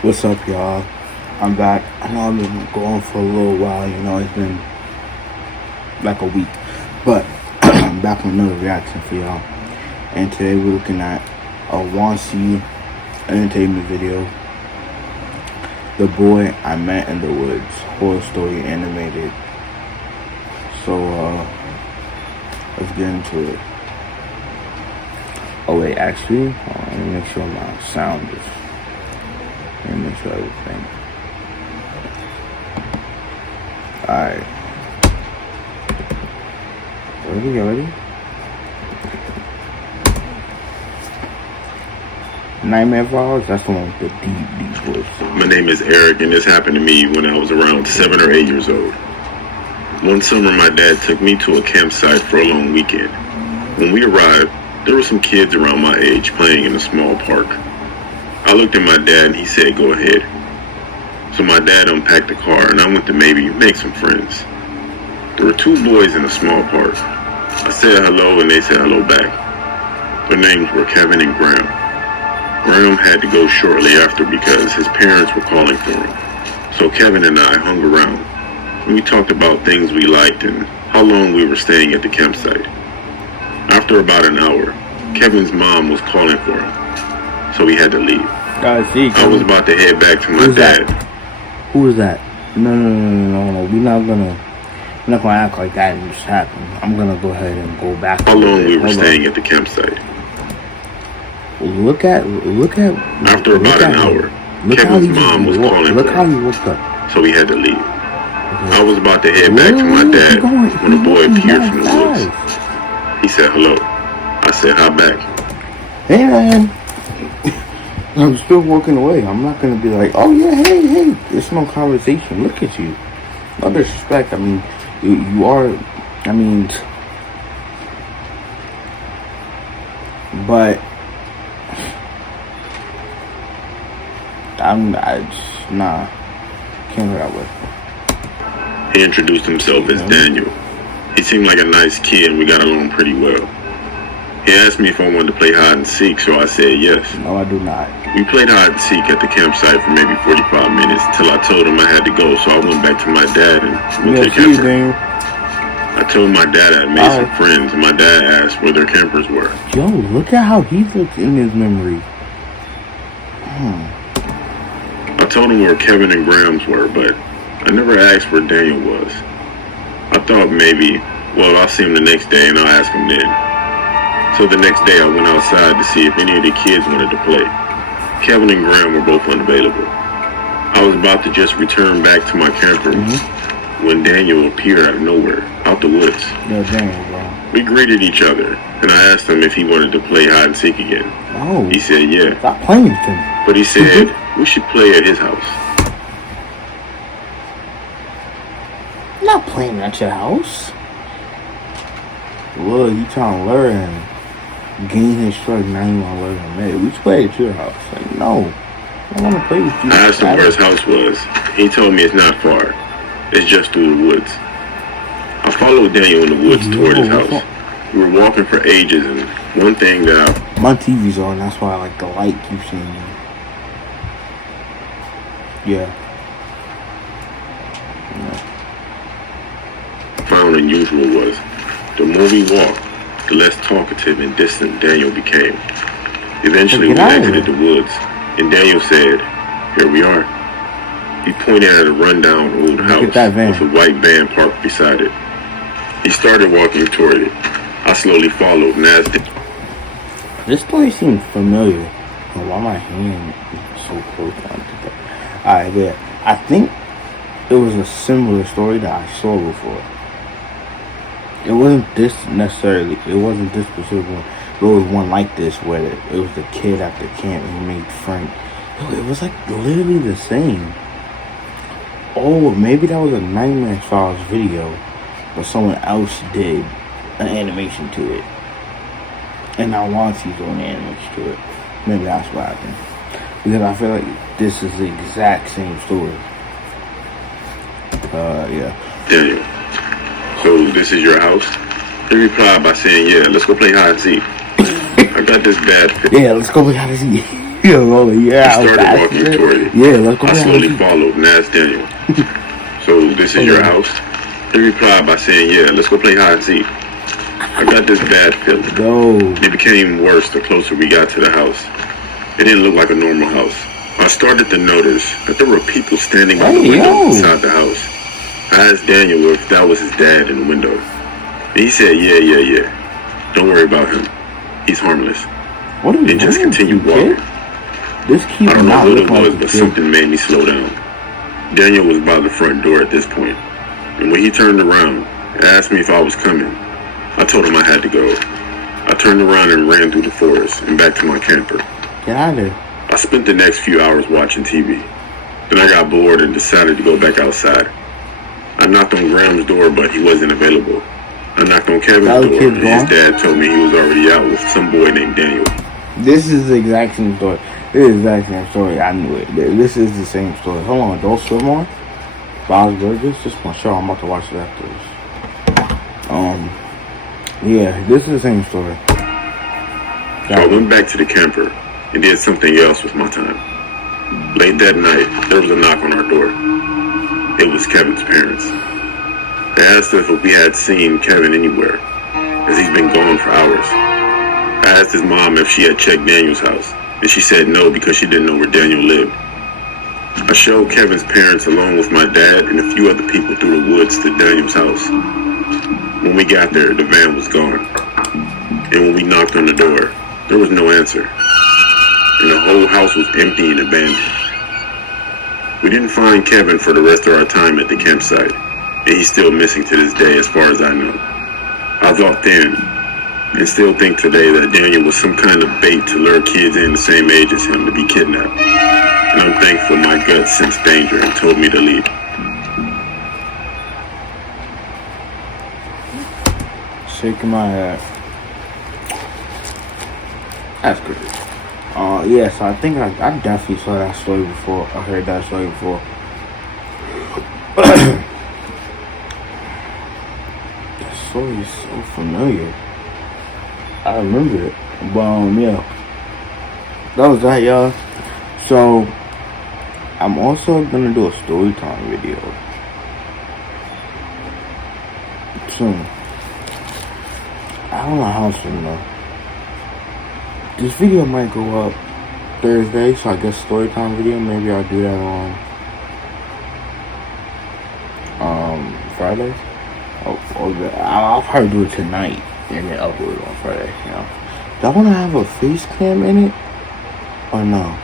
What's up, y'all? I'm back. I know I've been going for a little while, it's been like a week. But I'm back with another reaction for y'all. And today we're looking at a Wansi entertainment video. The Boy I Met in the Woods, horror story animated. So, let's get into it. Oh wait, actually, let me make sure my sound is... Let me make sure everything. Alright. Ready? Nightmare Files? That's the one with the deep voice. My name is Eric, and this happened to me when I was around 7 or 8 years old. One summer, my dad took me to a campsite for a long weekend. When we arrived, there were some kids around my age playing in a small park. I looked at my dad and he said, "Go ahead." So my dad unpacked the car and I went to maybe make some friends. There were two boys in a small park. I said hello and they said hello back. Their names were Kevin and Graham. Graham had to go shortly after because his parents were calling for him. So Kevin and I hung around and we talked about things we liked and how long we were staying at the campsite. After about an hour, Kevin's mom was calling for him, so we had to leave. I was about to head back to my dad. Who is that? No. We're not gonna act like that and just happen. I'm gonna go ahead and go back. How long we were staying at the campsite? Look at. After about an hour, Kevin's mom was calling for him. Look how he woke up. So we had to leave. I was about to head back to my dad when a boy appeared from the woods. He said hello. I said hi back. Hey man. I'm still walking away. I'm not gonna be like, oh yeah, hey. It's no conversation. Look at you. No disrespect. I mean, you are. I mean, but nah. Can't go that way. He introduced himself as Daniel. He seemed like a nice kid and we got along pretty well. He asked me if I wanted to play hide and seek, so I said yes. No, I do not. We played hide and seek at the campsite for maybe 45 minutes until I told him I had to go, so I went back to my dad and went to the campsite. I told my dad I had made some friends, and my dad asked where their campers were. Yo, look at how he looks in his memory. I told him where Kevin and Graham's were, but I never asked where Daniel was. I thought maybe, I'll see him the next day and I'll ask him then. So the next day I went outside to see if any of the kids wanted to play. Kevin and Graham were both unavailable. I was about to just return back to my camper when Daniel appeared out of nowhere, out the woods. No, Daniel, bro. We greeted each other, and I asked him if he wanted to play hide and seek again. Oh. He said yeah. Stop playing with him. But he said we should play at his house. I'm not playing at your house. Look, you trying to learn. Gain his strike, now you want to learn him. Hey, we should play at your house. Like, no. I don't want to play with you. I asked him where his house was. He told me it's not far. It's just through the woods. I followed Daniel in the woods toward his house. We were walking for ages, and one thing that my TV's on, that's why I like the light keeps changing. Yeah. found unusual was the more we walked, the less talkative and distant Daniel became. Eventually, we exited the woods, and Daniel said, "Here we are." He pointed at a rundown old house with a white van parked beside it. He started walking toward it. I slowly followed and asked him. This place seems familiar. Why my hand is so close on it? Alright, yeah. I think it was a similar story that I saw before. It wasn't this necessarily. It wasn't this specific one. There was one like this where it was the kid at the camp and he made friends. It was like literally the same. Oh, maybe that was a Nightmare Files video, but someone else did an animation to it. And now Wansi's doing an animation to it. Maybe that's what happened. Because I feel like this is the exact same story. Yeah. Daniel, so this is your house? He replied by saying, "Yeah, let's go play hide and seek." I got this bad fit. Yeah, let's go play hide and seek. Yeah, well, yeah. He started walking toward it. Yeah, let's go. I slowly followed and asked Daniel, "So this is your house?" He replied by saying, "Yeah, let's go play hide and seek." I got this bad feeling. Go. It became worse the closer we got to the house. It didn't look like a normal house. I started to notice that there were people standing by the window inside the house. I asked Daniel if that was his dad in the window. And he said, yeah. Don't worry about him. He's harmless. What is and just continued walking. This kid I don't know what it was, like but something made me slow down. Daniel was by the front door at this point, and when he turned around and asked me if I was coming, I told him I had to go. I turned around and ran through the forest and back to my camper. Get out of there. I spent the next few hours watching TV. Then I got bored and decided to go back outside. I knocked on Graham's door, but he wasn't available. I knocked on Kevin's door, and his dad told me he was already out with some boy named Daniel. This is the exact same story. This is the exact same story. I knew it. This is the same story. Hold on, don't swim on. Bob's Burgers. This is my show. I'm about to watch it after this. Yeah, this is the same story. So I went back to the camper and did something else with my time. Late that night, there was a knock on our door. It was Kevin's parents. They asked us if we had seen Kevin anywhere, as he's been gone for hours. I asked his mom if she had checked Daniel's house, and she said no because she didn't know where Daniel lived. I showed Kevin's parents along with my dad and a few other people through the woods to Daniel's house. When we got there, the van was gone. And when we knocked on the door, there was no answer. And the whole house was empty and abandoned. We didn't find Kevin for the rest of our time at the campsite, and he's still missing to this day as far as I know. I thought then, and still think today, that Daniel was some kind of bait to lure kids in the same age as him to be kidnapped. And I'm thankful my gut sensed danger and told me to leave. Shaking my head. That's crazy. Yeah, so I think I definitely saw that story before. I heard that story before. That story is so familiar. I remember it. But yeah. That was that, y'all. So I'm also gonna do a story time video soon. I don't know how soon though. This video might go up Thursday, so I guess story time video. Maybe I'll do that on Friday. I'll probably do it tonight and then upload it on Friday. You know, do I want to have a face cam in it or no?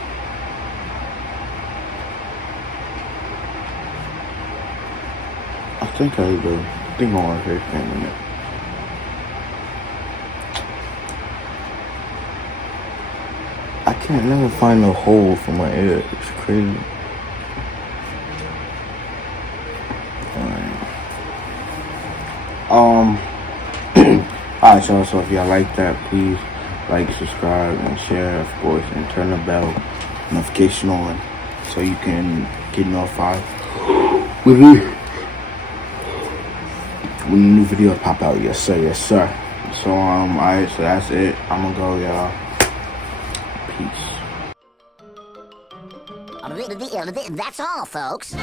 I think I do. I think I want a face cam in it. I can't never find a hole for my ear. It's crazy. Alright, y'all. So if y'all like that, please like, subscribe, and share, of course, and turn the bell notification on so you can get notified when the new video pop out. Yes, sir. Yes, sir. So alright. So that's it. I'm gonna go, y'all. Peace. That's all, folks.